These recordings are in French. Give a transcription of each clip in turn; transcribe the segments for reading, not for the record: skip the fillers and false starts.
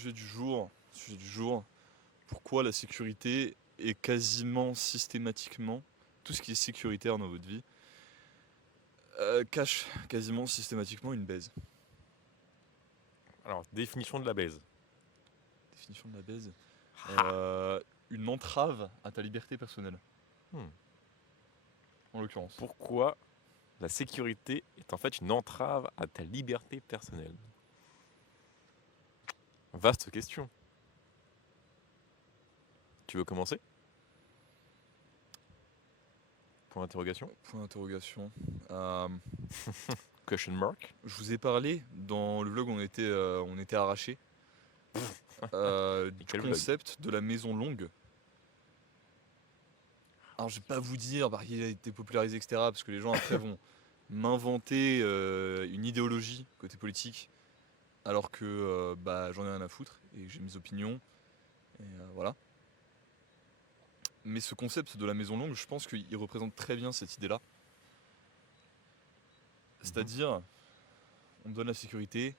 Sujet du jour. Sujet du jour. Pourquoi la sécurité est quasiment systématiquement, tout ce qui est sécuritaire dans votre vie, cache quasiment systématiquement une baise. Alors, définition de la baise. Définition de la baise. Ah. Une entrave à ta liberté personnelle, Hmm. en l'occurrence. Pourquoi la sécurité est en fait une entrave à ta liberté personnelle? Vaste question. Tu veux commencer? Point d'interrogation. Point d'interrogation. Euh, Question mark. je vous ai parlé dans le vlog où on était arrachés du quel vlog? concept de la maison longue. Alors je vais pas vous dire qu'il a été popularisé, etc. Parce que les gens après vont m'inventer une idéologie côté politique, alors que j'en ai rien à foutre et j'ai mes opinions. Et voilà. Mais ce concept de la maison longue, je pense qu'il représente très bien cette idée-là. C'est-à-dire, on me donne la sécurité,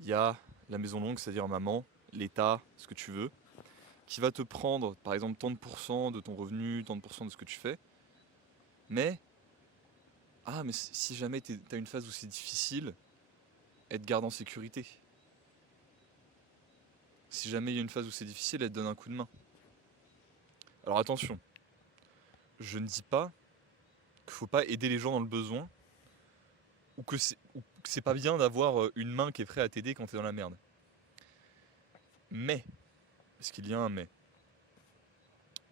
il y a la maison longue, c'est-à-dire maman, l'État, ce que tu veux, qui va te prendre par exemple tant de pourcents de ton revenu, tant de pourcents de ce que tu fais. Mais si jamais t'as une phase où c'est difficile, elle te garde en sécurité. Si jamais il y a une phase où c'est difficile, elle te donne un coup de main. Alors attention, je ne dis pas qu'il faut pas aider les gens dans le besoin, ou que c'est pas bien d'avoir une main qui est prête à t'aider quand t'es dans la merde. Mais, parce qu'il y a un mais,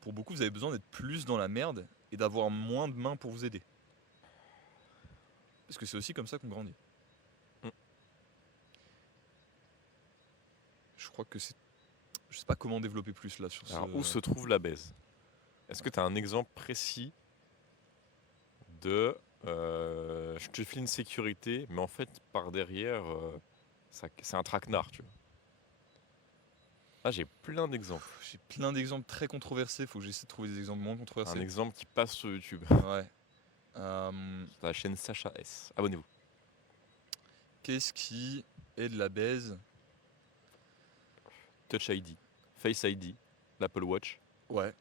pour beaucoup vous avez besoin d'être plus dans la merde et d'avoir moins de mains pour vous aider. Parce que c'est aussi comme ça qu'on grandit. Mm. Je crois que c'est... Je sais pas comment développer plus là sur Alors, où se trouve la baise? Est-ce que tu as un exemple précis de je te file une sécurité, mais en fait, par derrière, c'est un traquenard, tu vois? Ah, j'ai plein d'exemples. J'ai plein d'exemples très controversés, faut que j'essaie de trouver des exemples moins controversés. Un exemple qui passe sur YouTube. Ouais. Sur la chaîne Sacha S. Abonnez-vous. Qu'est-ce qui est de la baise? Touch ID, Face ID, l'Apple Watch, Ouais.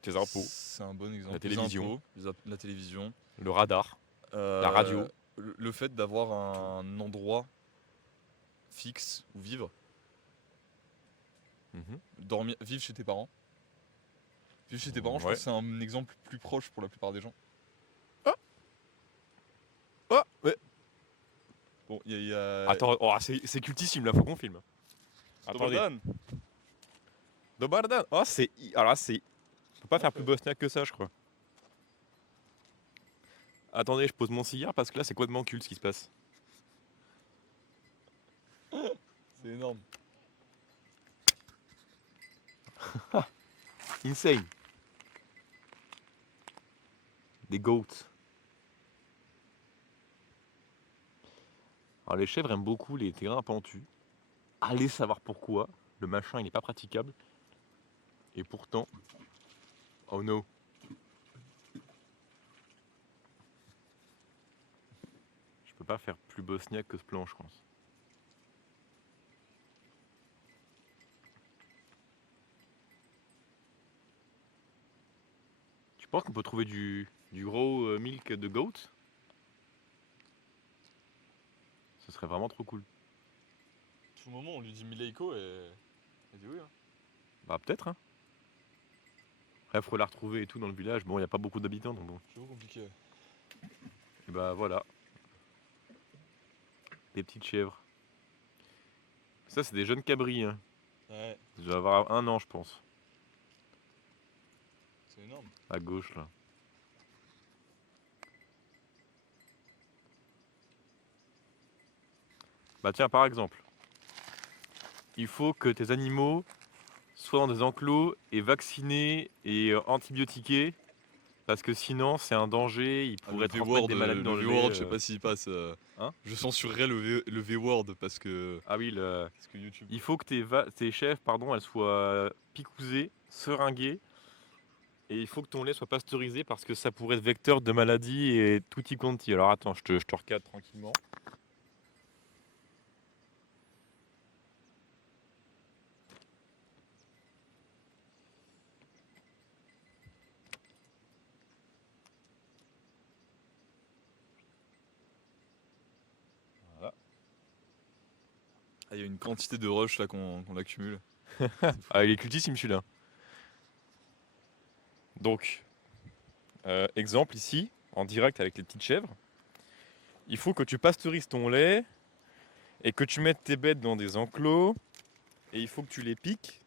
tes impôts, C'est un bon exemple. la télévision, Les impôts, la télévision. le radar, la radio. Le fait d'avoir un endroit fixe où vivre. Mhm. Vivre chez tes parents. Vivre chez tes parents, je Ouais. pense que c'est un exemple plus proche pour la plupart des gens. Ah ouais. Bon, il y a... Attends, oh, c'est cultissime là, faut qu'on filme. Attendez. Dobar dan. Dobar dan. Oh, alors là, c'est. Faut pas faire plus bosniaque que ça, je crois. Attendez, je pose mon cigare parce que là, c'est complètement culte ce qui se passe. C'est énorme. Insane. Des goats. Alors les chèvres aiment beaucoup les terrains pentus. Allez savoir pourquoi. Le machin, il n'est pas praticable. Et pourtant... Oh no. Je peux pas faire plus bosniaque que ce plan, je pense. Tu penses qu'on peut trouver du gros milk de goat? Ce serait vraiment trop cool. Tout le moment, on lui dit Mileiko et... Elle dit oui, hein. Bah peut-être, hein. Après, faut la retrouver et tout dans le village. Bon, il n'y a pas beaucoup d'habitants, donc bon. C'est trop compliqué. Et bah voilà. Des petites chèvres. Ça, c'est des jeunes cabris, hein. Ouais, Ça doit avoir 1 an, je pense. c'est énorme. À gauche, là. Bah tiens, par exemple. Il faut que tes animaux soient dans des enclos et vaccinés et antibiotiqués. Parce que sinon, c'est un danger. Ils pourraient transmettre des maladies dans le lait. je sais pas s'il passe. Hein? Je censurerais le V-word parce que Ah oui, YouTube. il faut que tes chèvres, elles soient picousées, seringuées. Et il faut que ton lait soit pasteurisé parce que ça pourrait être vecteur de maladies et tutti quanti. Alors attends, je te recadre tranquillement. Ah, il y a une quantité de rush là qu'on accumule. Ah, il est cultissime celui-là. Donc, exemple ici, en direct avec les petites chèvres. Il faut que tu pasteurises ton lait et que tu mettes tes bêtes dans des enclos. Et il faut que tu les piques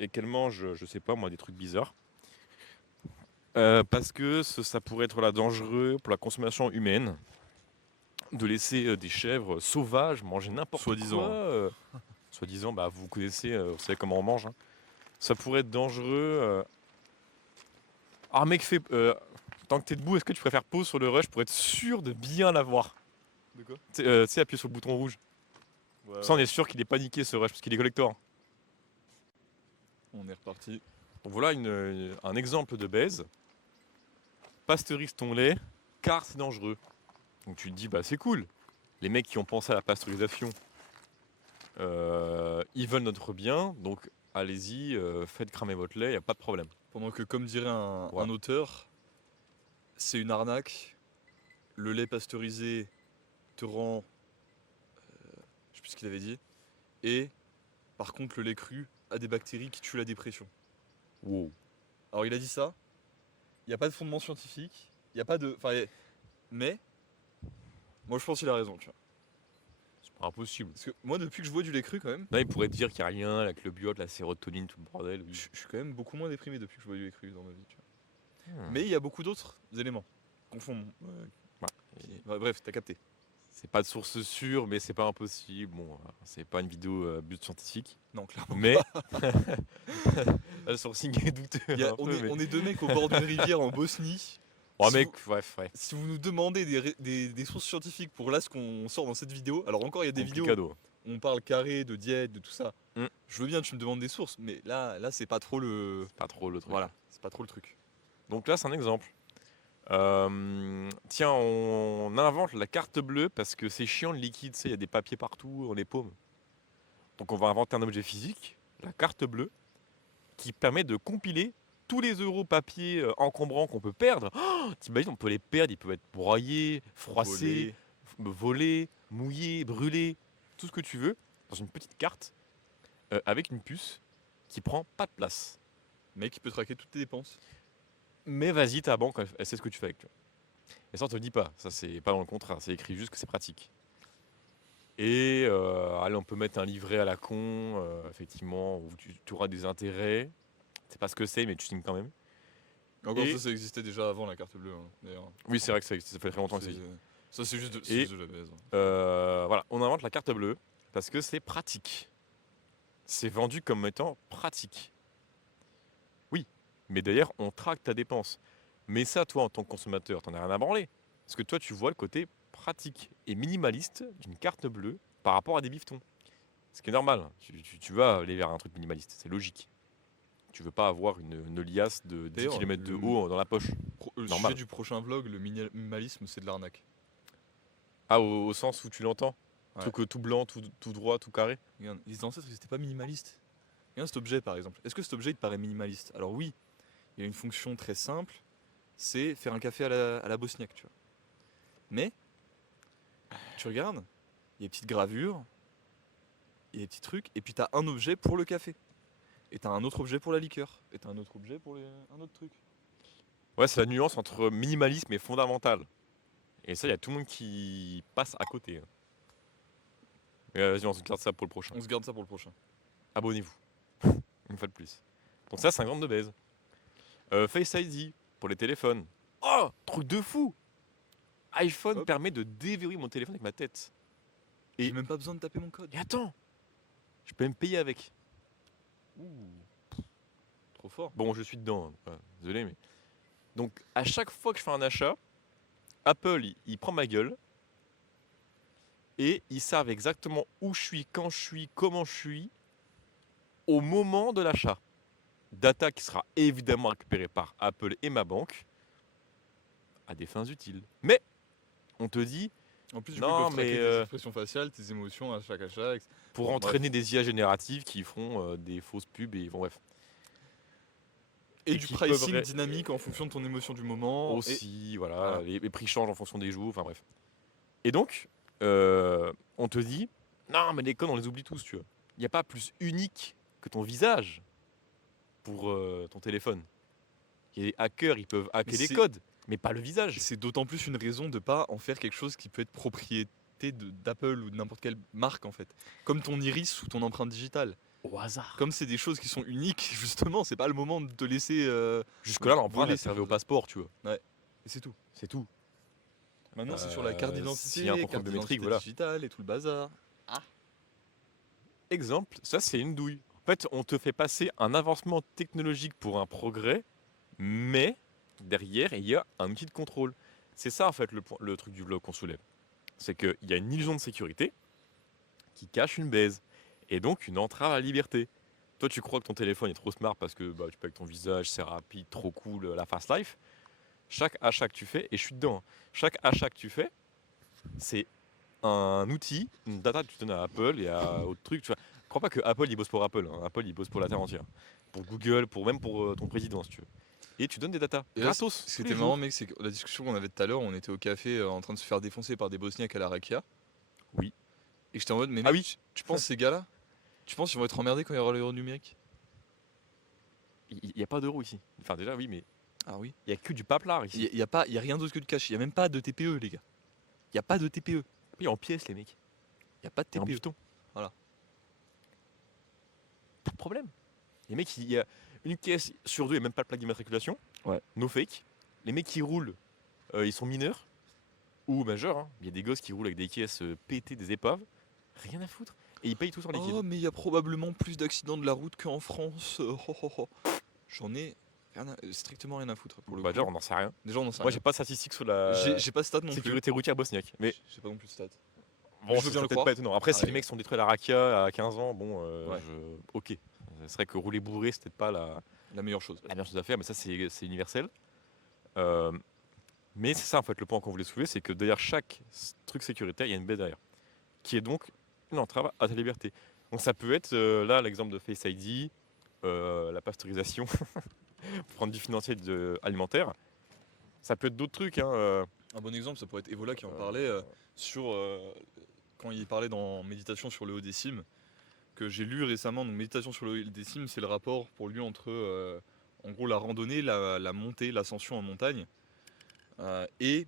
et qu'elles mangent, je sais pas moi, des trucs bizarres. Parce que ça pourrait être là, dangereux pour la consommation humaine de laisser des chèvres sauvages manger n'importe quoi. Soi-disant, hein. Soi-disant, bah, vous connaissez, vous savez comment on mange. Hein. Ça pourrait être dangereux. Ah mec, tant que t'es debout, est-ce que tu préfères pause sur le rush pour être sûr de bien l'avoir? De quoi? Tu sais, appuyer sur le bouton rouge. Ouais, Ça, on ouais. est sûr qu'il est paniqué ce rush parce qu'il est collector. On est reparti. Donc voilà un exemple de baise. Pasteurise ton lait car c'est dangereux. Donc tu te dis, bah c'est cool. Les mecs qui ont pensé à la pasteurisation, ils veulent notre bien, donc allez-y, faites cramer votre lait, y a pas de problème. Pendant que, comme dirait un Voilà. auteur, c'est une arnaque. Le lait pasteurisé te rend, je sais plus ce qu'il avait dit, et par contre le lait cru a des bactéries qui tuent la dépression. Wow. Alors il a dit ça, il n'y a pas de fondement scientifique, il n'y a pas de... Mais, moi je pense qu'il a raison, tu vois. C'est pas impossible. Parce que moi depuis que je bois du lait cru quand même, Là, il pourrait te dire qu'il n'y a rien, avec le biote, la sérotonine, tout le bordel. Oui. je suis quand même beaucoup moins déprimé depuis que je bois du lait cru dans ma vie, tu vois. Hmm. Mais il y a beaucoup d'autres éléments. Confond. Ouais. Bref, t'as capté. C'est pas de source sûre, mais c'est pas impossible. Bon, c'est pas une vidéo but scientifique. Non, clairement. Mais le sourcing est douteux. On est deux mecs au bord d'une rivière en Bosnie. Oh Si mec, vous- bref, ouais. Si vous nous demandez des sources scientifiques pour là ce qu'on sort dans cette vidéo, alors encore il y a des vidéos Complicado. où on parle carré, de diète, de tout ça. Mm. Je veux bien que tu me demandes des sources, mais là c'est pas trop le... Pas trop le truc. Voilà, c'est pas trop le truc. Donc là, c'est un exemple. Tiens, on invente la carte bleue parce que c'est chiant le liquide, tu sais, il y a des papiers partout, on les paume. Donc on va inventer un objet physique, la carte bleue, qui permet de compiler tous les euros papier encombrants qu'on peut perdre. Oh, t'imagines, on peut les perdre, ils peuvent être broyés, froissés, volés, mouillés, brûlés, tout ce que tu veux, dans une petite carte avec une puce qui prend pas de place. Mec, il peut traquer toutes tes dépenses. Mais vas-y, ta banque, elle sait ce que tu fais avec. Tu vois. Et ça, on te le dit pas. Ça, c'est pas dans le contrat. C'est écrit juste que c'est pratique. Et allez, on peut mettre un livret à la con, effectivement, où tu auras des intérêts. C'est pas ce que c'est, mais tu signes quand même. Encore Et- ça existait déjà avant la carte bleue, hein, d'ailleurs. Oui, c'est vrai que ça fait très longtemps que ça C'est- existe. Ça c'est juste, c'est Et- juste de la baise. Voilà, on invente la carte bleue parce que c'est pratique. C'est vendu comme étant pratique. Oui, mais d'ailleurs, on traque ta dépense. Mais ça, toi, en tant que consommateur, t'en as rien à branler. Parce que toi, tu vois le côté pratique et minimaliste d'une carte bleue par rapport à des bifetons. Ce qui est normal. Tu vas aller vers un truc minimaliste, c'est logique. Tu veux pas avoir une liasse de 10 D'ailleurs, km de le- haut dans la poche. Le Normal. sujet du prochain vlog, le minimalisme, c'est de l'arnaque. Ah, au sens où tu l'entends. Ouais. Truc tout blanc, tout droit, tout carré. Regarde, les ancêtres, ils étaient pas minimalistes. Regarde cet objet, par exemple. Est-ce que cet objet, il te paraît minimaliste? Alors oui, il a une fonction très simple, c'est faire un café à la bosniaque, tu vois. Mais, tu regardes, il y a des petites gravures, il y a des petits trucs, et puis t'as un objet pour le café. Et t'as un autre objet pour la liqueur. Et t'as un autre objet pour un autre truc. Ouais, c'est la nuance entre minimalisme et fondamental. Et ça, il y a tout le monde qui passe à côté. Mais vas-y, on se garde ça pour le prochain. On se garde ça pour le prochain. Abonnez-vous. Une fois de plus. Donc ça, c'est un grand de baise. Face ID pour les téléphones. Oh, truc de fou. iPhone Hop. permet de déverrouiller mon téléphone avec ma tête. J'ai même pas besoin de taper mon code. Et attends, je peux même payer avec. Trop fort. Bon, je suis dedans. Hein. Ouais, désolé, mais... Donc, à chaque fois que je fais un achat, Apple, il prend ma gueule. Et ils savent exactement où je suis, quand je suis, comment je suis, au moment de l'achat. Data qui sera évidemment récupérée par Apple et ma banque à des fins utiles. Mais, on te dit, En plus, du Non, coup, ils peuvent traquer mais, tes expressions faciales, tes émotions à chaque achat. pour Bon, entraîner des IA génératives qui feront des fausses pubs et bon, bref. Et Et du qui pricing peuvent dynamique en fonction de ton émotion du moment. Et Aussi, voilà, voilà. les prix changent en fonction des jours, enfin bref. Et donc, on te dit, Non, mais les codes, on les oublie tous, tu vois. Il n'y a pas plus unique que ton visage pour ton téléphone. Et les hackers, ils peuvent Mais hacker les c'est codes, mais pas le visage. c'est d'autant plus une raison de pas en faire quelque chose qui peut être propriété d'Apple ou de n'importe quelle marque en fait. Comme ton iris ou ton empreinte digitale. Au hasard. Comme c'est des choses qui sont uniques, justement, c'est pas le moment de te laisser Jusque-là, l'empreinte, voler elle ces servait au choses-là. passeport, tu vois. Et c'est tout. C'est tout. Maintenant, c'est sur la carte S'il y a un d'identité, contrôle carte biométrique, d'identité voilà. digitale et tout le bazar. Exemple, ça, c'est une douille. En fait, on te fait passer un avancement technologique pour un progrès, mais derrière, il y a un outil de contrôle. C'est ça, en fait, le truc du blog qu'on soulève. C'est qu'il y a une illusion de sécurité qui cache une baise, et donc une entrave à la liberté. Toi, tu crois que ton téléphone est trop smart parce que tu peux avec ton visage, c'est rapide, trop cool, la fast life. Chaque achat que tu fais, et je suis dedans, hein, chaque achat que tu fais, c'est un outil, une data que tu donnes à Apple et à autres trucs. Tu vois. Crois pas que Apple il bosse pour Apple, hein. Apple il bosse pour la terre entière. Pour Google, même pour ton président si tu veux. Et tu donnes des datas Et là, gratos ce qui tous était les marrant, jours. mec, c'est que la discussion qu'on avait tout à l'heure, on était au café en train de se faire défoncer par des Bosniaques à la rakia. Oui. Et j'étais en mode, mais Ah mec, oui. tu penses ces gars-là, tu penses qu'ils vont être emmerdés quand il y aura l'euro numérique? Il n'y a pas d'euro ici. Enfin déjà oui, mais Ah oui. il n'y a que du paplard Il ici. y a rien d'autre que du cash. Il y a même pas de TPE, les gars. Il y a pas de TPE. Oui, en pièces les mecs. Il y a pas de Et en TPE. bifton. Voilà. Pas de problème. Les mecs, il y a une caisse sur deux, il n'y a même pas de plaque d'immatriculation. Ouais. No fake. Les mecs qui roulent, ils sont mineurs ou majeurs. Hein. Il y a des gosses qui roulent avec des caisses pétées, des épaves. Rien à foutre. Et ils payent tout en liquide. Oh, mais il y a probablement plus d'accidents de la route qu'en France. J'en ai strictement rien à foutre pour le coup. Déjà, on n'en sait rien. Déjà, on en sait Moi, rien. j'ai pas de statistiques sur la J'ai pas de stats non plus. sécurité routière bosniaque. Mais J'ai pas non plus de stats. bon, je veux ça bien serait le peut-être croire. pas étonnant. Après, si Ah, les ouais. mecs sont détruits à la rakia à 15 ans, bon, Ouais. ok. Ce serait que rouler bourré, c'est peut-être pas La meilleure chose. la meilleure chose à faire, mais ça, c'est universel. Euh, mais c'est ça, en fait, le point qu'on voulait soulever, c'est que derrière chaque truc sécuritaire, il y a une baie derrière, qui est donc une entrave à ta liberté. Donc ça peut être, là, l'exemple de Face ID, la pasteurisation, pour prendre du financier alimentaire. Ça peut être d'autres trucs. Hein, Un bon exemple, ça pourrait être Evola qui en parlait sur quand il parlait dans Méditation sur le haut des cimes, que j'ai lu récemment. Donc Méditation sur le haut des cimes, c'est le rapport pour lui entre en gros la randonnée, la montée, l'ascension en montagne et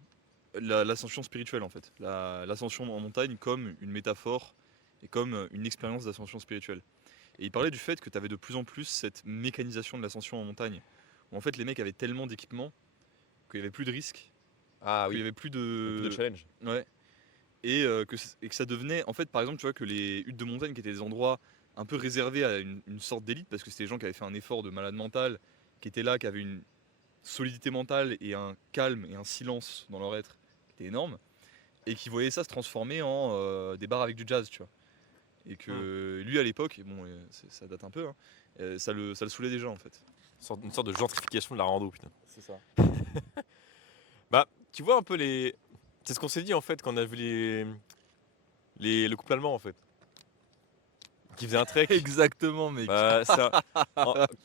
l'ascension spirituelle en fait. L'ascension en montagne comme une métaphore et comme une expérience d'ascension spirituelle. Et il parlait du fait que tu avais de plus en plus cette mécanisation de l'ascension en montagne, où en fait les mecs avaient tellement d'équipements qu'il n'y avait plus de risques, Ah qu'il n'y oui, avait plus plus de de... challenge. Ouais. Et que ça devenait, en fait, par exemple, tu vois, que les huttes de montagne qui étaient des endroits un peu réservés à une sorte d'élite, parce que c'était des gens qui avaient fait un effort de malade mental, qui étaient là, qui avaient une solidité mentale et un calme et un silence dans leur être qui était énorme, et qui voyaient ça se transformer en des bars avec du jazz, tu vois. Et que lui, à l'époque, et bon, ça date un peu, hein, ça le saoulait déjà, en fait. Une sorte de gentrification de la rando, putain. C'est ça. Bah, tu vois un peu les. C'est ce qu'on s'est dit en fait quand on a vu le couple allemand en fait. Qui faisait un trek. Exactement, mec. Bah,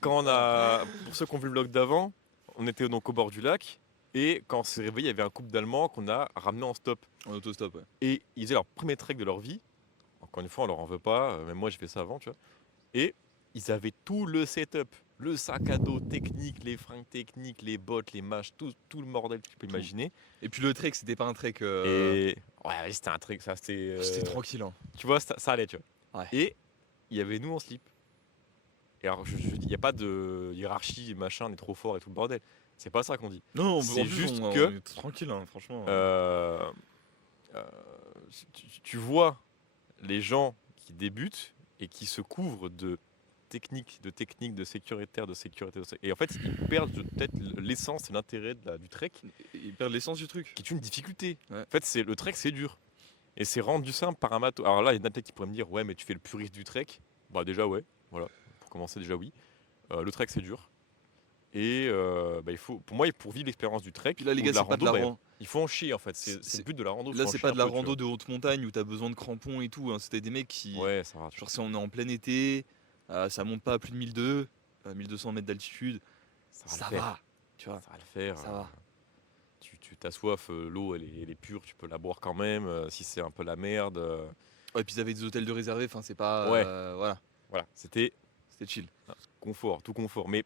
quand on a. Pour ceux qui ont vu le vlog d'avant, on était donc au bord du lac. Et quand on s'est réveillé, il y avait un couple d'Allemands qu'on a ramené en stop. En autostop, ouais. Et ils faisaient leur premier trek de leur vie. Encore une fois, on leur en veut pas. Même moi, j'ai fait ça avant, tu vois. Et ils avaient tout le setup. Le sac à dos technique, les fringues techniques, les bottes, les mâches, tout le bordel que tu peux Tout. imaginer. Et puis le trek, c'était pas un trek. Et ouais, c'était un trek, ça c'était. C'était tranquille, hein. Tu vois, ça allait, tu vois. Ouais. Et il y avait nous en slip. Et alors, je dis, il n'y a pas de hiérarchie, machin, on est trop fort et tout le bordel. C'est pas ça qu'on dit. Non, C'est en plus, juste on que- est tranquille, hein, franchement. Euh, euh, tu vois les gens qui débutent et qui se couvrent de techniques, de sécuritaire, de sécurité. Et en fait, ils perdent peut-être l'essence et l'intérêt du trek, Ils perdent l'essence du truc. qui est une difficulté. Ouais. En fait, le trek, c'est dur. Et c'est rendu simple par un matos. Alors là, il y a des qui pourraient me dire, ouais, mais tu fais le puriste du trek. Bah déjà, ouais. Voilà. Pour commencer, déjà, oui. Le trek, c'est dur. Et il faut, pour moi, pour vivre l'expérience du trek, Puis là, les ou gars, de la c'est pas de rando, la rando. il faut en chier en fait. C'est le but de la rando. Là, faut en c'est chier pas un de la peu, tu rando de haute montagne où t'as besoin de crampons et tout. Hein. C'était des mecs qui. vois. Ouais, ça va. Genre, si on est en plein été, ça monte pas à plus de 1200, 1200 mètres d'altitude. Ça Ça va le faire. va. Tu vois, Ça va le faire. ça va. Tu t'as soif, l'eau elle est pure, tu peux la boire quand même. Si c'est un peu la merde, Ouais, puis ils avaient des hôtels de réservés, enfin c'est pas... Ouais. Voilà, Voilà, c'était c'était chill. confort, tout confort. Mais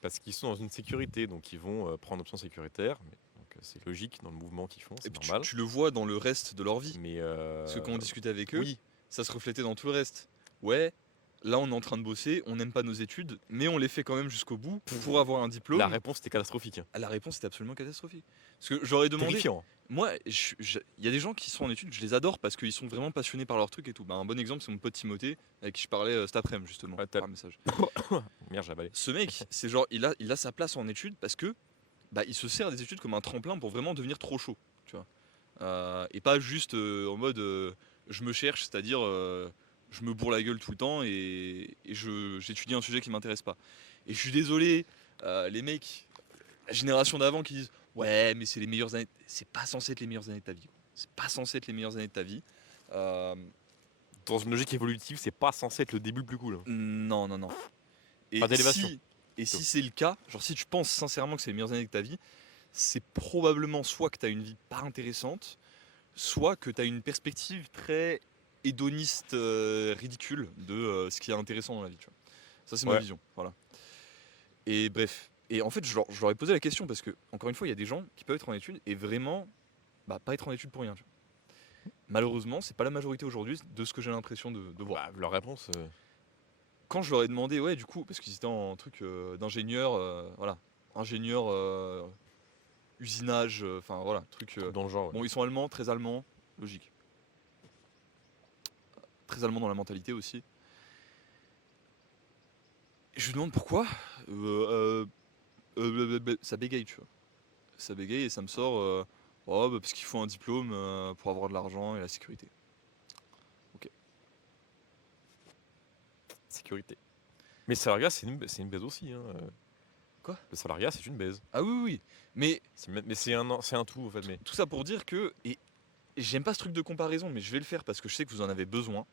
parce qu'ils sont dans une sécurité, donc ils vont prendre l'option sécuritaire. Donc c'est logique dans le mouvement qu'ils font, Et c'est puis normal. tu le vois dans le reste de leur vie. Mais Parce que quand on discutait avec eux, oui, ça se reflétait dans tout le reste. Ouais, là on est en train de bosser, on n'aime pas nos études, mais on les fait quand même jusqu'au bout pour avoir un diplôme. la réponse était catastrophique. Hein. Ah, la réponse était absolument catastrophique. Parce que j'aurais demandé... Terrifiant. Moi, il y a des gens qui sont en études, je les adore parce qu'ils sont vraiment passionnés par leur truc et tout. Bah, un bon exemple, c'est mon pote Timothée, avec qui je parlais cet après-midi justement, Ouais, par message. Merde, j'ai avalé. Ce mec, c'est genre, il a sa place en études parce que bah, il se sert des études comme un tremplin pour vraiment devenir trop chaud, tu vois. Et pas juste en mode je me cherche, c'est-à-dire je me bourre la gueule tout le temps et j'étudie un sujet qui m'intéresse pas. Et je suis désolé, les mecs, la génération d'avant qui disent ouais, mais c'est les meilleures années. C'est pas censé être les meilleures années de ta vie. C'est pas censé être les meilleures années de ta vie. Euh, Dans une logique évolutive, c'est pas censé être le début le plus cool. Hein. non, non, non. Et Pas d'élévation. si c'est le cas, genre si tu penses sincèrement que c'est les meilleures années de ta vie, c'est probablement soit que tu as une vie pas intéressante, soit que tu as une perspective très hédoniste, ridicule de ce qui est intéressant dans la vie. Tu vois. Ça, c'est ma Ouais. vision. Voilà. Et bref. Et en fait, je leur ai posé la question parce que, encore une fois, il y a des gens qui peuvent être en études et vraiment pas être en études pour rien. Tu vois. Malheureusement, c'est pas la majorité aujourd'hui de ce que j'ai l'impression de voir. Bah, leur réponse. Quand je leur ai demandé, ouais, du coup, parce qu'ils étaient en truc d'ingénieur, voilà, ingénieur, usinage, enfin voilà, truc. Dans le genre. Ouais. Bon, ils sont allemands, logique. Très allemands dans la mentalité aussi. Et je lui demande pourquoi. Ça bégaye, tu vois. Ça bégaye et ça me sort. Oh, parce qu'il faut un diplôme pour avoir de l'argent et la sécurité. Sécurité. Mais salariat, c'est une baise aussi. Hein. Quoi ? Le salariat, c'est une baise. Ah oui, oui, mais Mais c'est un tout, en fait. Mais tout ça pour dire que. Et j'aime pas ce truc de comparaison, mais je vais le faire parce que je sais que vous en avez besoin.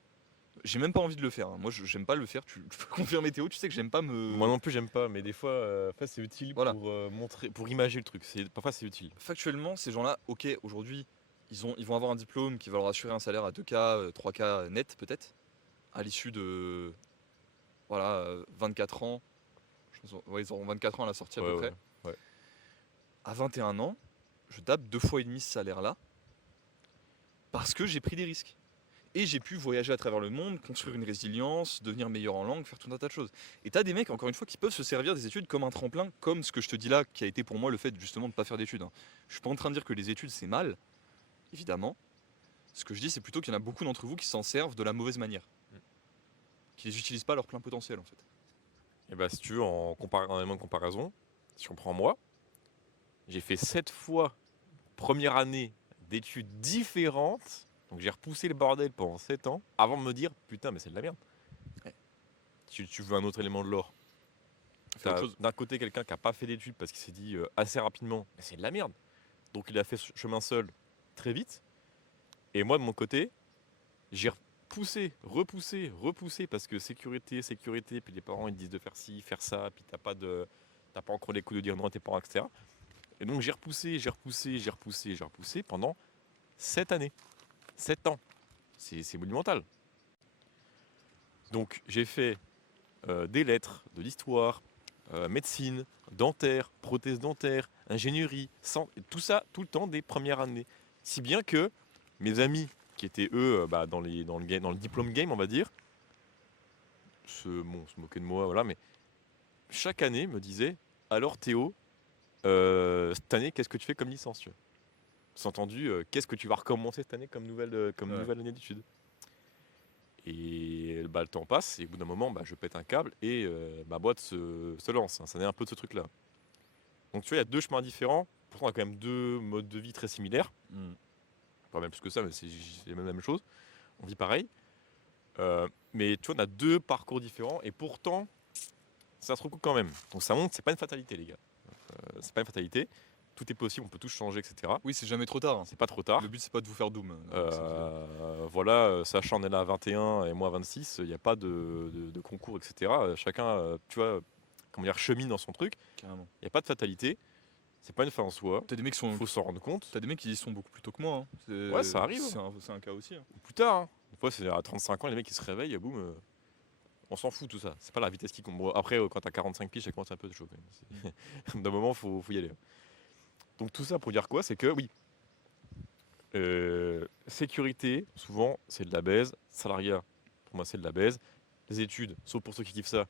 J'ai même pas envie de le faire. Hein. Moi, j'aime pas le faire. Tu peux confirmer Théo, tu sais que j'aime pas me. moi non plus, j'aime pas. Mais des fois, c'est utile Voilà. pour montrer, pour imager le truc. Parfois, c'est utile. Factuellement, ces gens-là, ok, aujourd'hui, ils vont avoir un diplôme qui va leur assurer un salaire à 2K, 3K net peut-être, à l'issue de 24 ans. Ouais, ils auront 24 ans à la sortie à peu près. Ouais. À 21 ans, je tape 2 fois et demi ce salaire-là parce que j'ai pris des risques. Et j'ai pu voyager à travers le monde, construire une résilience, devenir meilleur en langue, faire tout un tas de choses. Et t'as des mecs, encore une fois, qui peuvent se servir des études comme un tremplin, comme ce que je te dis là, qui a été pour moi le fait justement de ne pas faire d'études. Hein. Je suis pas en train de dire que les études c'est mal, évidemment. Ce que je dis, c'est plutôt qu'il y en a beaucoup d'entre vous qui s'en servent de la mauvaise manière. Qui les utilisent pas à leur plein potentiel en fait. Et bah, si tu veux, en élément de comparaison, si on prend moi, j'ai fait 7 fois première année d'études différentes. Donc j'ai repoussé le bordel pendant 7 ans avant de me dire putain, mais c'est de la merde. Ouais. Tu veux un autre élément de l'or. Faire autre T'as chose. d'un côté quelqu'un qui n'a pas fait d'études parce qu'il s'est dit assez rapidement, mais c'est de la merde. Donc il a fait ce chemin seul très vite. Et moi de mon côté, j'ai repoussé parce que sécurité, puis les parents ils te disent de faire ci, faire ça, puis t'as pas encore les coups de dire non à tes parents, etc. Et donc j'ai repoussé pendant 7 années. 7 ans. C'est monumental. Donc j'ai fait des lettres, de l'histoire, médecine, dentaire, prothèse dentaire, ingénierie, tout ça tout le temps des premières années. Si bien que mes amis qui étaient eux dans le diplôme game on va dire, se moquaient de moi, voilà, mais chaque année me disaient alors Théo, cette année qu'est-ce que tu fais comme licence, tu vois. S'entendu, qu'est-ce que tu vas recommencer cette année comme nouvelle année d'études. Et le temps passe et au bout d'un moment je pète un câble et ma boîte se lance. Hein. Ça n'est un peu de ce truc là. Donc tu vois, il y a 2 chemins différents. Pourtant on a quand même 2 modes de vie très similaires. Pas même plus que ça, mais c'est la même chose. On vit pareil. Mais tu vois, on a 2 parcours différents et pourtant ça se recoupe quand même. Donc ça montre, c'est pas une fatalité les gars. C'est pas une fatalité. Tout est possible, on peut tout changer, etc. Oui, c'est jamais trop tard. Hein. C'est pas trop tard. Le but c'est pas de vous faire doom. Voilà, sachant on est là à 21 et moi à 26, il n'y a pas de concours, etc. Chacun, tu vois, comment dire, chemine dans son truc. Carrément. Il n'y a pas de fatalité. C'est pas une fin en soi. T'as des mecs qui Il sont, faut s'en rendre compte. t'as des mecs qui y sont beaucoup plus tôt que moi. Hein. Ouais, ça arrive. C'est un cas aussi. Hein. Ou plus tard. Hein. Des fois, c'est à 35 ans, les mecs qui se réveillent, et boum, on s'en fout tout ça. C'est pas la vitesse qui compte. Bon, après, quand t'as 45 piges, ça commence un peu de chaud quand même. D'un moment, faut y aller. Donc tout ça pour dire quoi? C'est que oui, sécurité, souvent, c'est de la baise. Salariat, pour moi, c'est de la baise. Les études, sauf pour ceux qui kiffent ça,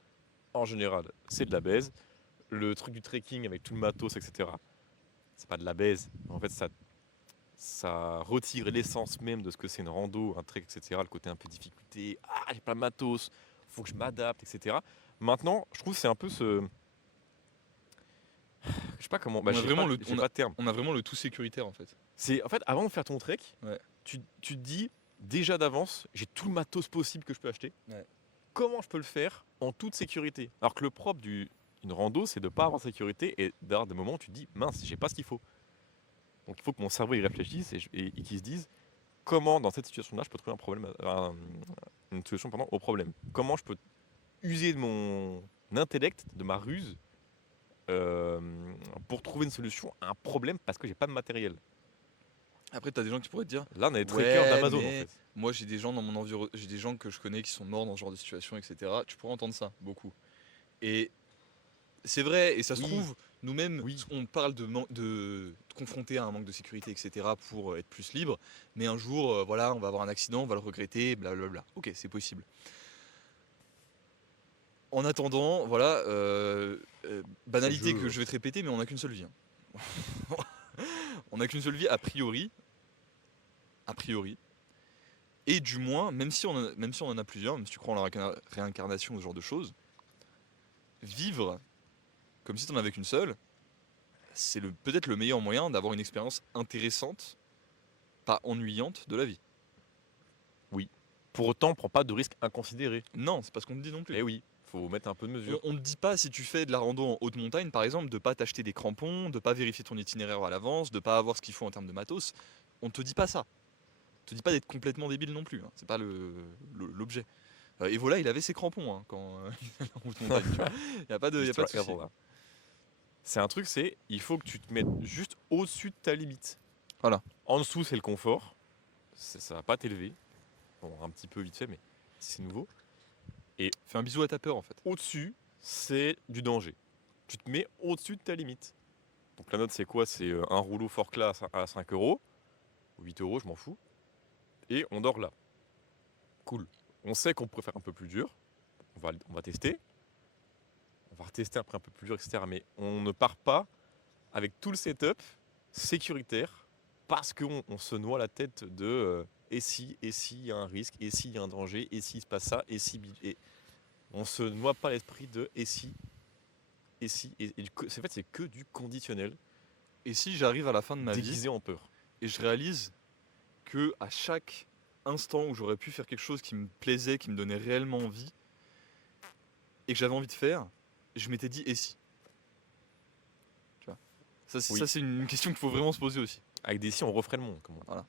en général, c'est de la baise. Le truc du trekking avec tout le matos, etc., c'est pas de la baise. En fait, ça retire l'essence même de ce que c'est une rando, un trek, etc. Le côté un peu difficulté. Ah, j'ai pas de matos, faut que je m'adapte, etc. Maintenant, je trouve que c'est un peu ce. Je sais pas comment. Bah, On a vraiment j'ai pas de terme. On a vraiment le tout sécuritaire en fait. C'est en fait avant de faire ton trek, Ouais. tu te dis déjà d'avance, j'ai tout le matos possible que je peux acheter. Ouais. Comment je peux le faire en toute sécurité? Alors que le propre d'une rando, c'est de ne pas avoir de sécurité et d'avoir des moments où tu te dis mince, j'ai pas ce qu'il faut. Donc il faut que mon cerveau y réfléchisse et qu'il se dise comment dans cette situation-là je peux trouver une solution au problème. Comment je peux user de mon intellect, de ma ruse euh, pour trouver une solution à un problème parce que j'ai pas de matériel. Après, t'as des gens qui pourraient te dire Là, on a des trackers d'Amazon en mais fait. moi j'ai des gens dans mon environnement, j'ai des gens que je connais qui sont morts dans ce genre de situation, etc. Tu pourrais entendre ça beaucoup. Et c'est vrai, et ça se Oui. trouve, nous-mêmes, Oui. on parle de confronter à un manque de sécurité, etc. pour être plus libre. Mais un jour, voilà, on va avoir un accident, on va le regretter, blablabla. Ok, c'est possible. En attendant, voilà, banalité jeu. que je vais te répéter, mais on n'a qu'une seule vie. Hein. On n'a qu'une seule vie, a priori. A priori. Et du moins, même si on en a plusieurs, même si tu crois en la réincarnation, ce genre de choses, vivre comme si tu n'en avais qu'une seule, c'est peut-être le meilleur moyen d'avoir une expérience intéressante, pas ennuyante, de la vie. Pour autant, on prend pas de risques inconsidérés. Non, c'est pas ce qu'on te dit non plus. Eh oui, faut mettre un peu de mesure. On ne te dit pas, si tu fais de la rando en haute montagne, par exemple, de pas t'acheter des crampons, de pas vérifier ton itinéraire à l'avance, de pas avoir ce qu'il faut en termes de matos. On te dit pas ça. On te dit pas d'être complètement débile non plus. Hein. C'est pas l'objet. Et voilà, il avait ses crampons hein, quand il allait en haute montagne. Il n'y a pas de, y a pas de Histoire souci. là. C'est un truc, il faut que tu te mettes juste au-dessus de ta limite. Voilà. En dessous, c'est le confort. Ça va pas t'élever. Bon, un petit peu vite fait, mais c'est nouveau. Fais un bisou à ta peur en fait. Au-dessus, c'est du danger. Tu te mets au-dessus de ta limite. Donc la note, c'est quoi? C'est un rouleau fort classe à 5 euros. Ou 8 euros, je m'en fous. Et on dort là. Cool. On sait qu'on pourrait faire un peu plus dur. On va tester. On va retester après un peu plus dur, etc. Mais on ne part pas avec tout le setup sécuritaire parce qu'on se noie la tête de et si il y a un risque, et s'il y a un danger, et s'il se passe ça, et si. Et on se noie pas l'esprit de et si. En fait, c'est que du conditionnel Et si j'arrive à la fin de ma vie déguisé en peur. et je réalise que à chaque instant où j'aurais pu faire quelque chose qui me plaisait, qui me donnait réellement envie, et que j'avais envie de faire, je m'étais dit et si. Tu vois. Ça, Oui. c'est une question qu'il faut vraiment se poser aussi. Avec des si, on referait le monde. Comme on dit. Voilà.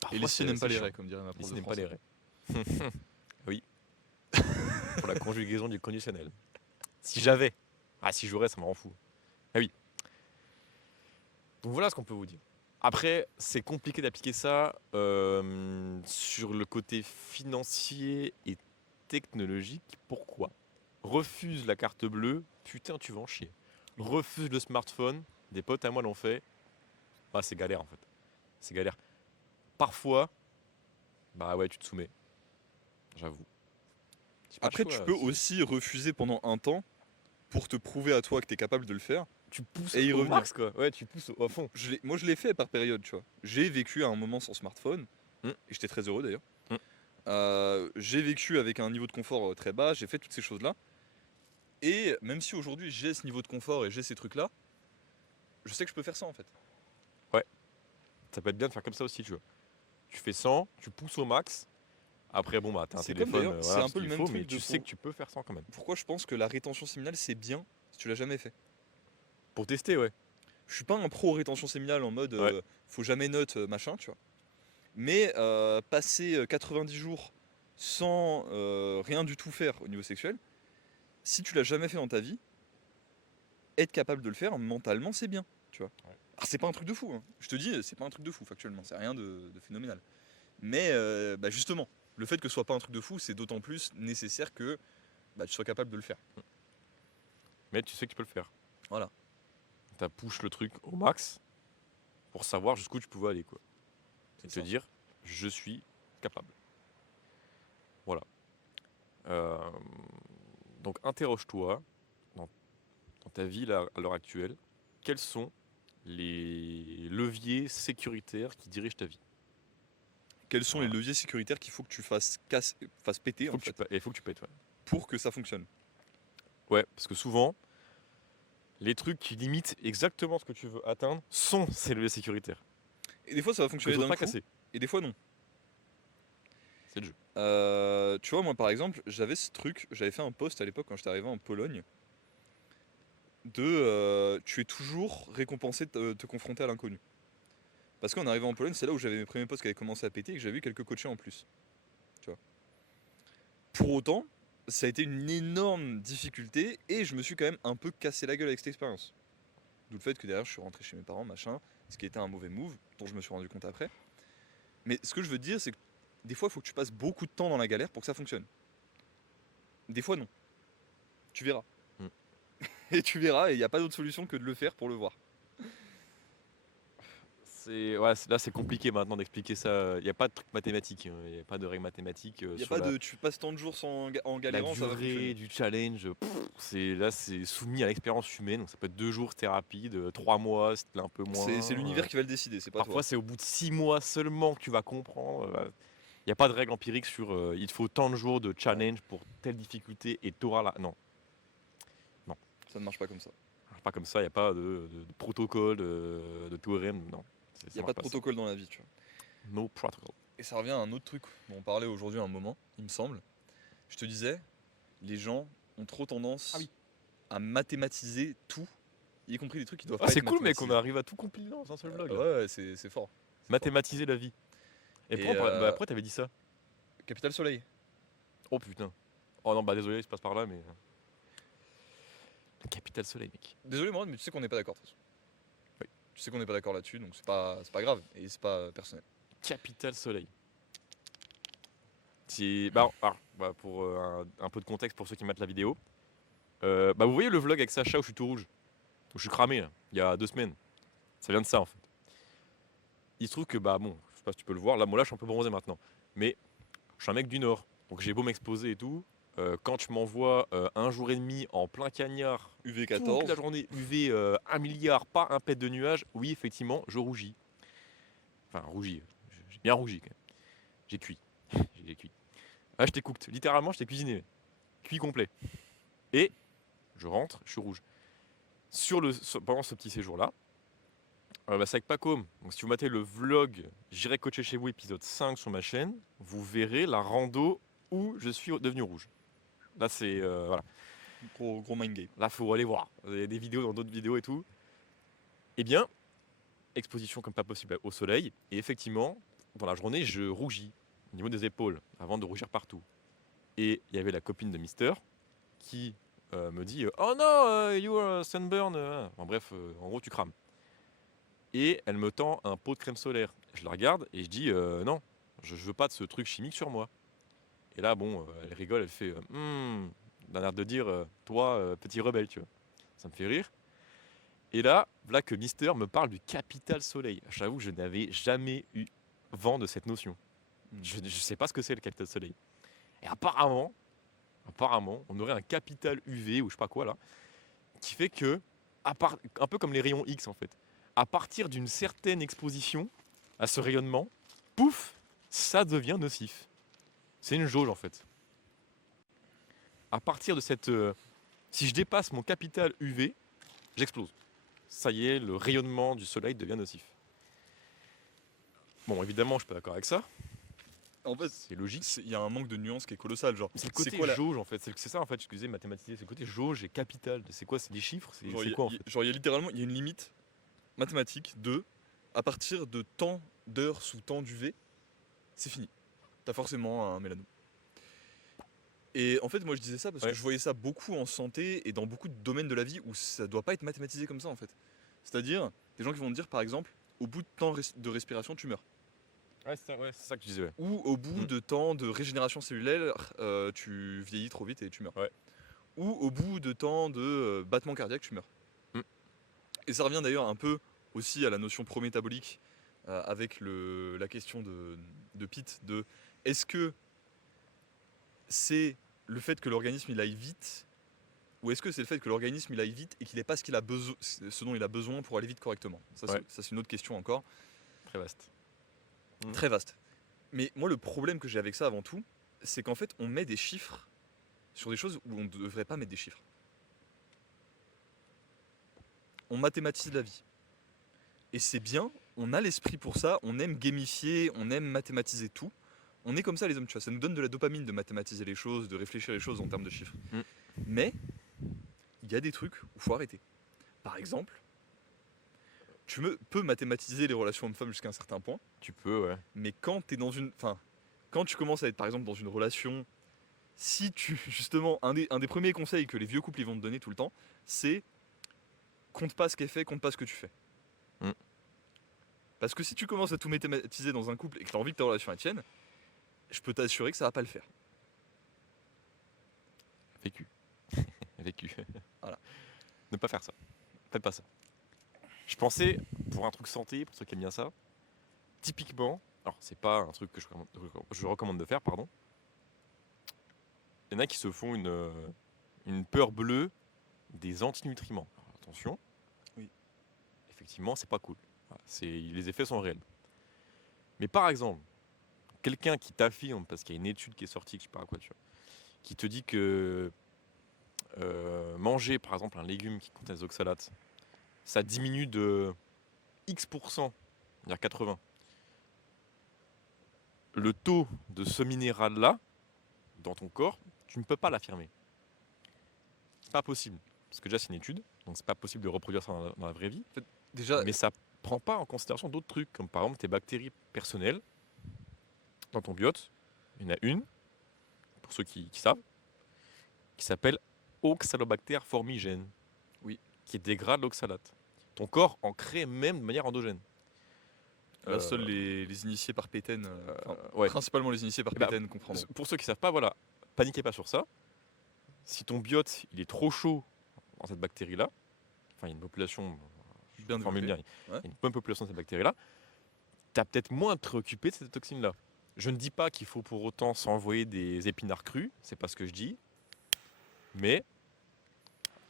Parfois, Et les si n'aiment pas les chiant. raies, comme dirait ma Les prof si de n'aiment pas les français. raies. Oui. Pour la conjugaison du conditionnel. Si j'avais. Ah, si j'aurais, ça me rend fou. Ah oui. Donc voilà ce qu'on peut vous dire. Après, c'est compliqué d'appliquer ça sur le côté financier et technologique. Pourquoi? Refuse la carte bleue, putain, tu vas en chier. Refuse le smartphone, des potes à moi l'ont fait. Ah, c'est galère en fait. C'est galère. Parfois, bah ouais, tu te soumets. J'avoue. J'ai pas le Après, choix, tu peux si. aussi refuser pendant un temps pour te prouver à toi que tu es capable de le faire. Tu pousses et y au revenir. max quoi. Ouais, tu pousses au fond. Moi, je l'ai fait par période, tu vois. J'ai vécu à un moment sans smartphone, Mm. et j'étais très heureux d'ailleurs. Mm. J'ai vécu avec un niveau de confort très bas, j'ai fait toutes ces choses-là. Et même si aujourd'hui j'ai ce niveau de confort et j'ai ces trucs-là, je sais que je peux faire ça en fait. Ça peut être bien de faire comme ça aussi, tu vois. Tu fais 100, tu pousses au max. Après, bon, bah, t'as un C'est comme téléphone, d'ailleurs, c'est voilà, un ce peu le qu'il même faut, truc mais de tu sais pour- que tu peux faire 100 quand même. Pourquoi je pense que la rétention séminale c'est bien si tu l'as jamais fait. Pour tester, ouais. Je suis pas un pro rétention séminale en mode Ouais. faut jamais note machin, tu vois. Mais passer 90 jours sans rien du tout faire au niveau sexuel, si tu l'as jamais fait dans ta vie, être capable de le faire mentalement, c'est bien, tu vois. Ouais. Alors c'est pas un truc de fou, hein. Je te dis, c'est pas un truc de fou factuellement, c'est rien de phénoménal. Mais bah, justement, le fait que ce soit pas un truc de fou, c'est d'autant plus nécessaire que bah, tu sois capable de le faire. Mais tu sais que tu peux le faire. Voilà. Tu as push le truc au max pour savoir jusqu'où tu pouvais aller, quoi. Et C'est te ça. dire, je suis capable. Voilà. Euh, donc interroge-toi dans ta vie là, à l'heure actuelle, quels sont les leviers sécuritaires qui dirigent ta vie. Quels sont les Voilà. leviers sécuritaires qu'il faut que tu fasses péter en fait, Il faut que tu pètes. Ouais. pour que ça fonctionne. Ouais, parce que souvent, les trucs qui limitent exactement ce que tu veux atteindre sont ces leviers sécuritaires. Et des fois ça va Que fonctionner tu n'oses d'un pas coup, casser. et des fois non. C'est le jeu. Tu vois, moi par exemple, j'avais ce truc, j'avais fait un post à l'époque quand j'étais arrivé en Pologne, tu es toujours récompensé de te confronter à l'inconnu. Parce qu'en arrivant en Pologne, c'est là où j'avais mes premiers posts qui avaient commencé à péter et que j'avais eu quelques coachés en plus. Tu vois. Pour autant, ça a été une énorme difficulté et je me suis quand même un peu cassé la gueule avec cette expérience. D'où le fait que derrière je suis rentré chez mes parents, machin, ce qui était un mauvais move, dont je me suis rendu compte après. Mais ce que je veux te dire, c'est que des fois, il faut que tu passes beaucoup de temps dans la galère pour que ça fonctionne. Des fois, non. Tu verras. Mm. Et tu verras, et il n'y a pas d'autre solution que de le faire pour le voir. Là, c'est compliqué maintenant d'expliquer ça. Il n'y a pas de truc mathématique. Il n'y a pas de règles mathématiques Il n'y a sur pas de tu passes tant de jours en la galérant, ça va durée fonctionner. du challenge. Là, c'est soumis à l'expérience humaine. Donc, ça peut être 2 jours, c'était rapide. 3 mois, c'était un peu moins. C'est l'univers qui va le décider, c'est pas toi. Parfois, c'est au bout de 6 mois seulement que tu vas comprendre. Il n'y a pas de règle empirique sur il te faut tant de jours de challenge pour telle difficulté et tu auras la. Non, Ça ne marche pas comme ça. pas comme ça. Il n'y a pas de protocole, de théorème. Non. Il Ça n'y a marche pas de ça. protocole dans la vie, tu vois. No protocol. Et ça revient à un autre truc dont on parlait aujourd'hui à un moment, il me semble. Je te disais, les gens ont trop tendance à mathématiser tout, y compris des trucs qui doivent pas C'est être cool, mec, on mathématisés. arrive à tout compiler dans un seul vlog. Là. Ouais, c'est fort. C'est Mathématiser la vie. Et, Et pourquoi t'avais dit ça? fort. Capital Soleil. Oh putain. Oh non, bah désolé, je passe par là, mais. Capital Soleil, mec. Désolé, Morad, mais tu sais qu'on n'est pas d'accord de toute façon. Oui. Tu sais qu'on n'est pas d'accord là-dessus, donc c'est pas grave et c'est pas personnel. Capital Soleil. Pour un peu de contexte pour ceux qui mettent la vidéo. Vous voyez le vlog avec Sacha où je suis tout rouge, où je suis cramé, là, il y a 2 semaines. Ça vient de ça en fait. Il se trouve que, je sais pas si tu peux le voir, là, moi là je suis un peu bronzé maintenant. Mais je suis un mec du Nord, donc j'ai beau m'exposer et tout. Quand tu m'envoies 1 jour et demi en plein cagnard, toute la UV14. journée, UV 1 milliard, pas un pet de nuage, oui, effectivement, je rougis. Enfin, rougis, j'ai bien rougi quand même. J'ai cuit. J'ai cuit. Ah, je t'ai cooked, littéralement, je t'ai cuisiné. Cuit complet. Et je rentre, je suis rouge. Pendant ce petit séjour-là, c'est avec Pacôme. Donc, si vous mettez le vlog J'irai coacher chez vous, épisode 5 sur ma chaîne, vous verrez la rando où je suis devenu rouge. Là, c'est. Voilà. Gros mind game. Là, faut aller voir. Il y a des vidéos dans d'autres vidéos et tout. Eh bien, exposition comme pas possible au soleil. Et effectivement, dans la journée, je rougis au niveau des épaules avant de rougir partout. Et il y avait la copine de Mister qui me dit Oh non, you are sunburn. En bref, en gros, tu crames. Et elle me tend un pot de crème solaire. Je la regarde et je dis non, je veux pas de ce truc chimique sur moi. Et là, elle rigole, elle fait d'un air de dire toi, petit rebelle, tu vois. Ça me fait rire. Et là, voilà que Mister me parle du capital soleil. J'avoue, je n'avais jamais eu vent de cette notion. Je ne sais pas ce que c'est le capital soleil. Et apparemment, on aurait un capital UV ou je sais pas quoi là, qui fait que, un peu comme les rayons X en fait, à partir d'une certaine exposition à ce rayonnement, pouf, ça devient nocif. C'est une jauge en fait. À partir de cette... si je dépasse mon capital UV, j'explose. Ça y est, le rayonnement du soleil devient nocif. Bon, évidemment, je suis pas d'accord avec ça. En fait, C'est logique. il y a un manque de nuance qui est colossal. Genre, C'est le côté quoi jauge en fait. C'est ça en fait, excusez, mathématiser. C'est le côté jauge et capital. C'est quoi? C'est des chiffres? C'est Genre, quoi en fait? il y a littéralement une limite mathématique de à partir de tant d'heures sous temps d'UV, c'est fini. T'as forcément un mélanome. Et en fait, moi je disais ça parce que Ouais. je voyais ça beaucoup en santé et dans beaucoup de domaines de la vie où ça doit pas être mathématisé comme ça en fait. C'est-à-dire, des gens qui vont te dire par exemple, au bout de temps de respiration, tu meurs. Ouais, c'est ça que tu disais, ouais. Ou au bout Mm. de temps de régénération cellulaire, tu vieillis trop vite et tu meurs. Ouais. Ou au bout de temps de battement cardiaque, tu meurs. Mm. Et ça revient d'ailleurs un peu aussi à la notion prométabolique avec la question de Pitt de est-ce que c'est le fait que l'organisme il aille vite ou est-ce que c'est le fait que l'organisme il aille vite et qu'il n'ait pas ce dont il a besoin pour aller vite correctement. Ça Ouais. c'est une autre question encore, Très vaste. Mm. très vaste. Mais moi le problème que j'ai avec ça avant tout, c'est qu'en fait on met des chiffres sur des choses où on ne devrait pas mettre des chiffres. On mathématise la vie. Et c'est bien, on a l'esprit pour ça, on aime gamifier, on aime mathématiser tout. On est comme ça les hommes, tu vois, ça nous donne de la dopamine de mathématiser les choses, de réfléchir les choses en termes de chiffres. Mm. Mais il y a des trucs où il faut arrêter. Par exemple, peux mathématiser les relations hommes-femmes jusqu'à un certain point, Tu peux, ouais. mais quand tu es dans une. Enfin, quand tu commences à être par exemple dans une relation, si tu. Justement, un des premiers conseils que les vieux couples ils vont te donner tout le temps, c'est compte pas ce qu'est fait, compte pas ce que tu fais. Mm. Parce que si tu commences à tout mathématiser dans un couple et que tu as envie que ta relation elle tienne, je peux t'assurer que ça va pas le faire. Vécu. Vécu. Voilà. Ne pas faire ça. Faites pas ça. Je pensais, pour un truc santé, pour ceux qui aiment bien ça, typiquement, alors c'est pas un truc que je recommande de faire, pardon. Il y en a qui se font une peur bleue des antinutriments. Alors, attention. Oui. Effectivement, c'est pas cool. Voilà, les effets sont réels. Mais par exemple, quelqu'un qui t'affirme, parce qu'il y a une étude qui est sortie, je sais pas quoi, tu vois, qui te dit que manger par exemple un légume qui contient des oxalates, ça diminue de X%, c'est-à-dire 80, le taux de ce minéral-là dans ton corps, tu ne peux pas l'affirmer. C'est pas possible. Parce que déjà c'est une étude, donc c'est pas possible de reproduire ça dans la vraie vie. Déjà, Mais ça prend pas en considération d'autres trucs, comme par exemple tes bactéries personnelles dans ton biote. Il y en a une, pour ceux qui savent, qui s'appelle Oxalobacter formigène, Oui. qui dégrade l'oxalate. Ton corps en crée même de manière endogène. là, seuls les initiés par Pétain, Ouais. principalement les initiés par Eh ben, Pétain comprendront. Pour ceux qui savent pas, voilà, paniquez pas sur ça. Si ton biote il est trop chaud dans cette bactérie-là, enfin il y a une population, Bien formule développé. bien, il y Ouais. a une bonne population de cette bactérie-là, tu as peut-être moins à te préoccuper de cette toxine-là. Je ne dis pas qu'il faut pour autant s'envoyer des épinards crus, c'est pas ce que je dis, mais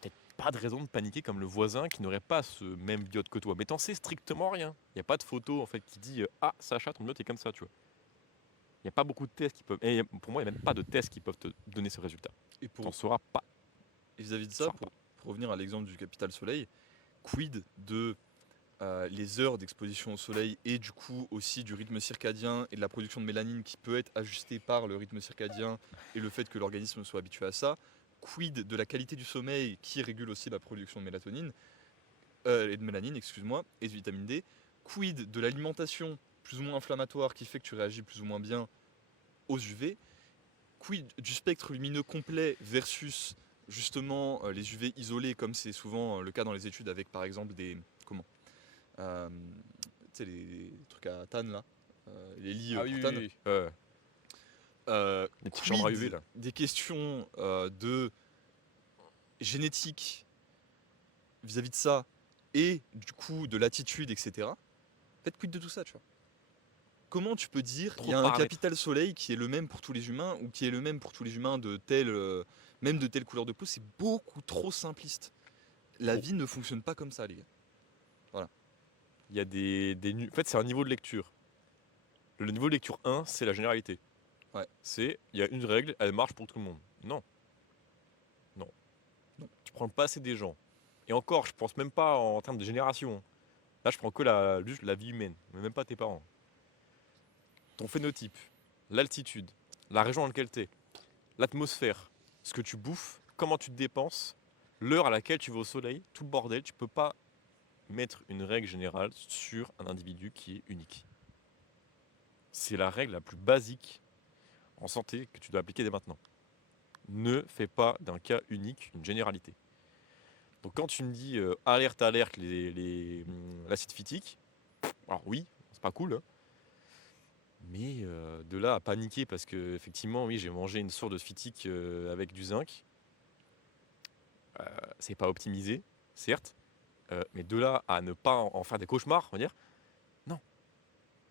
peut-être pas de raison de paniquer comme le voisin qui n'aurait pas ce même biote que toi. Mais t'en sais strictement rien. Il n'y a pas de photo en fait qui dit ah Sacha ton biote est comme ça, tu vois. Il n'y a pas beaucoup de tests qui peuvent. Et pour moi, il n'y a même pas de tests qui peuvent te donner ce résultat. Et T'en sauras pas. vis-à-vis de Tu ça, sauras pas. pour revenir à l'exemple du capital soleil, quid de les heures d'exposition au soleil et du coup aussi du rythme circadien et de la production de mélanine qui peut être ajustée par le rythme circadien et le fait que l'organisme soit habitué à ça, quid de la qualité du sommeil qui régule aussi la production de mélatonine et de mélanine, excuse-moi, et de vitamine D, quid de l'alimentation plus ou moins inflammatoire qui fait que tu réagis plus ou moins bien aux UV, quid du spectre lumineux complet versus justement les UV isolés comme c'est souvent le cas dans les études avec par exemple des tu sais les trucs à Tannes là, les lits pour Tannes. Les petites chambres à UV là. Des questions de génétique vis-à-vis de ça et du coup de l'attitude, etc. Faites quid de tout ça, tu vois. Comment tu peux dire qu'il y a un capital soleil qui est le même pour tous les humains ou qui est le même pour tous les humains de même de telle couleur de peau? C'est beaucoup trop simpliste. La vie ne fonctionne pas comme ça, les gars. Il y a en fait, c'est un niveau de lecture. Le niveau de lecture 1, c'est la généralité. Ouais. C'est, il y a une règle, elle marche pour tout le monde. Non. Tu prends pas assez des gens. Et encore, je pense même pas en termes de génération. Là, je prends que juste la vie humaine, mais même pas tes parents. Ton phénotype, l'altitude, la région dans laquelle tu es, l'atmosphère, ce que tu bouffes, comment tu te dépenses, l'heure à laquelle tu vas au soleil, tout le bordel, tu peux pas mettre une règle générale sur un individu qui est unique. C'est la règle la plus basique en santé que tu dois appliquer dès maintenant. ne fais pas d'un cas unique une généralité. Donc quand tu me dis alerte, alerte, l'acide phytique, alors oui, c'est pas cool, hein, mais de là à paniquer parce que effectivement, oui, j'ai mangé une source de phytique avec du zinc, c'est pas optimisé, certes, mais de là à ne pas en faire des cauchemars, on va dire, non,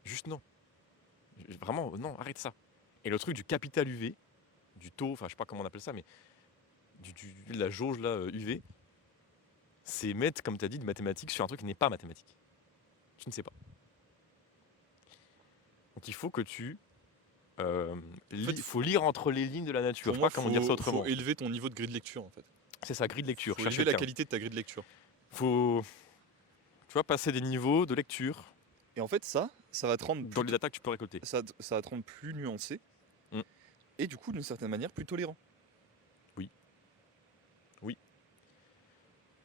juste non. Vraiment, non, arrête ça. Et le truc du capital UV, du taux, enfin je sais pas comment on appelle ça, mais de la jauge là, UV, c'est mettre, comme tu as dit, de mathématiques sur un truc qui n'est pas mathématique. Tu ne sais pas. Donc il faut que tu... fait, faut lire entre les lignes de la nature. Pour Je sais moi, pas comment dire ça autrement. faut élever ton niveau de grille de lecture en fait. C'est sa grille de lecture. Faut Chercher élever le la terme. qualité de ta grille de lecture. Faut, tu vois, passer des niveaux de lecture Et en fait, ça va te rendre dans les data que tu peux récolter. ça va te rendre plus nuancé. Mm. Et du coup, d'une certaine manière, plus tolérant. Oui.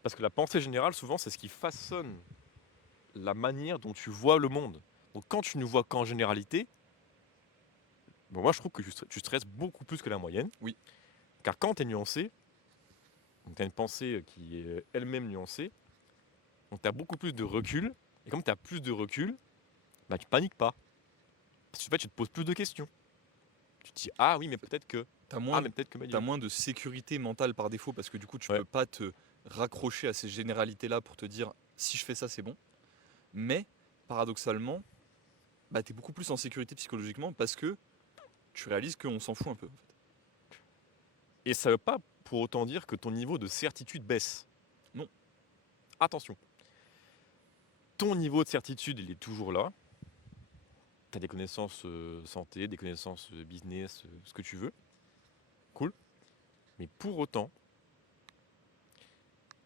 Parce que la pensée générale, souvent, c'est ce qui façonne la manière dont tu vois le monde. Donc quand tu ne vois qu'en généralité, bon, moi je trouve que tu stresses beaucoup plus que la moyenne. Oui. Car quand tu es nuancé, tu as une pensée qui est elle-même nuancée, donc tu as beaucoup plus de recul. Et comme tu as plus de recul, bah, tu paniques pas. Parce que en fait, tu te poses plus de questions. Tu te dis, ah oui, mais peut-être que... T'as moins, Ah, mais peut-être que... t'as moins de sécurité mentale par défaut parce que du coup, tu Ouais. peux pas te raccrocher à ces généralités-là pour te dire si je fais ça, c'est bon. Mais paradoxalement, bah, tu es beaucoup plus en sécurité psychologiquement parce que tu réalises qu'on s'en fout un peu. En fait. Et ça veut pas pour autant dire que ton niveau de certitude baisse. Non. Attention. Ton niveau de certitude, il est toujours là. Tu as des connaissances santé, des connaissances business, ce que tu veux. Cool. Mais pour autant,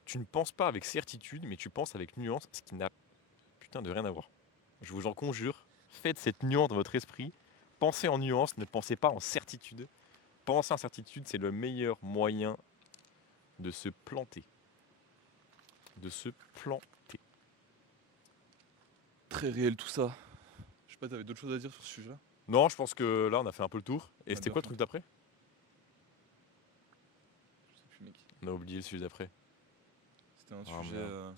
tu ne penses pas avec certitude, mais tu penses avec nuance, ce qui n'a putain de rien à voir. Je vous en conjure, faites cette nuance dans votre esprit. Pensez en nuance, ne pensez pas en certitude. Penser en certitude, c'est le meilleur moyen de se planter. De se planter. Très réel tout ça. Je sais pas, t'avais d'autres choses à dire sur ce sujet-là? Non, je pense que là, on a fait un peu le tour. Et On a c'était bien quoi le fait. truc d'après? Je sais plus, mec. On a oublié le sujet d'après. C'était un Ah, sujet. merde.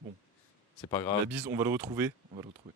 Bon. C'est pas La grave. bise, on va le retrouver. On va le retrouver.